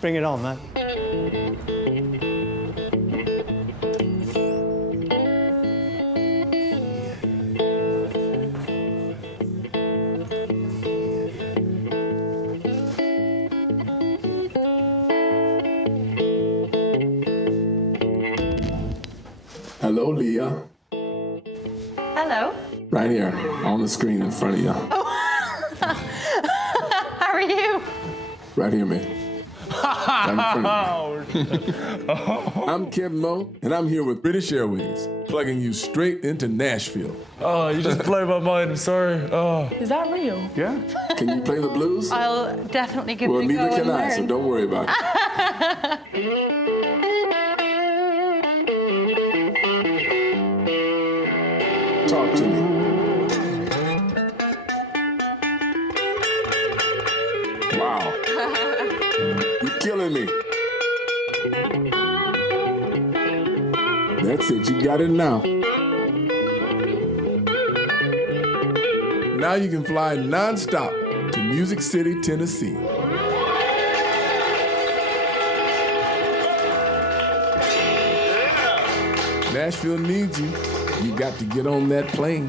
Bring it on, man. Hello, Leah. Hello. Right here, on the screen in front of you. How are you? Right here, man. Right in front of you. I'm Kevin Moe, and I'm here with British Airways, plugging you straight into Nashville. Oh, you just blew my mind. I'm sorry. Oh. Is that real? Yeah? Can you play the blues? I'll definitely give Well, it a go neither and can I, so learn. don't worry about it. Talk to me. Wow. You're killing me. That's it, you got it now. Now you can fly non-stop to Music City, Tennessee. Nashville needs you. You got to get on that plane.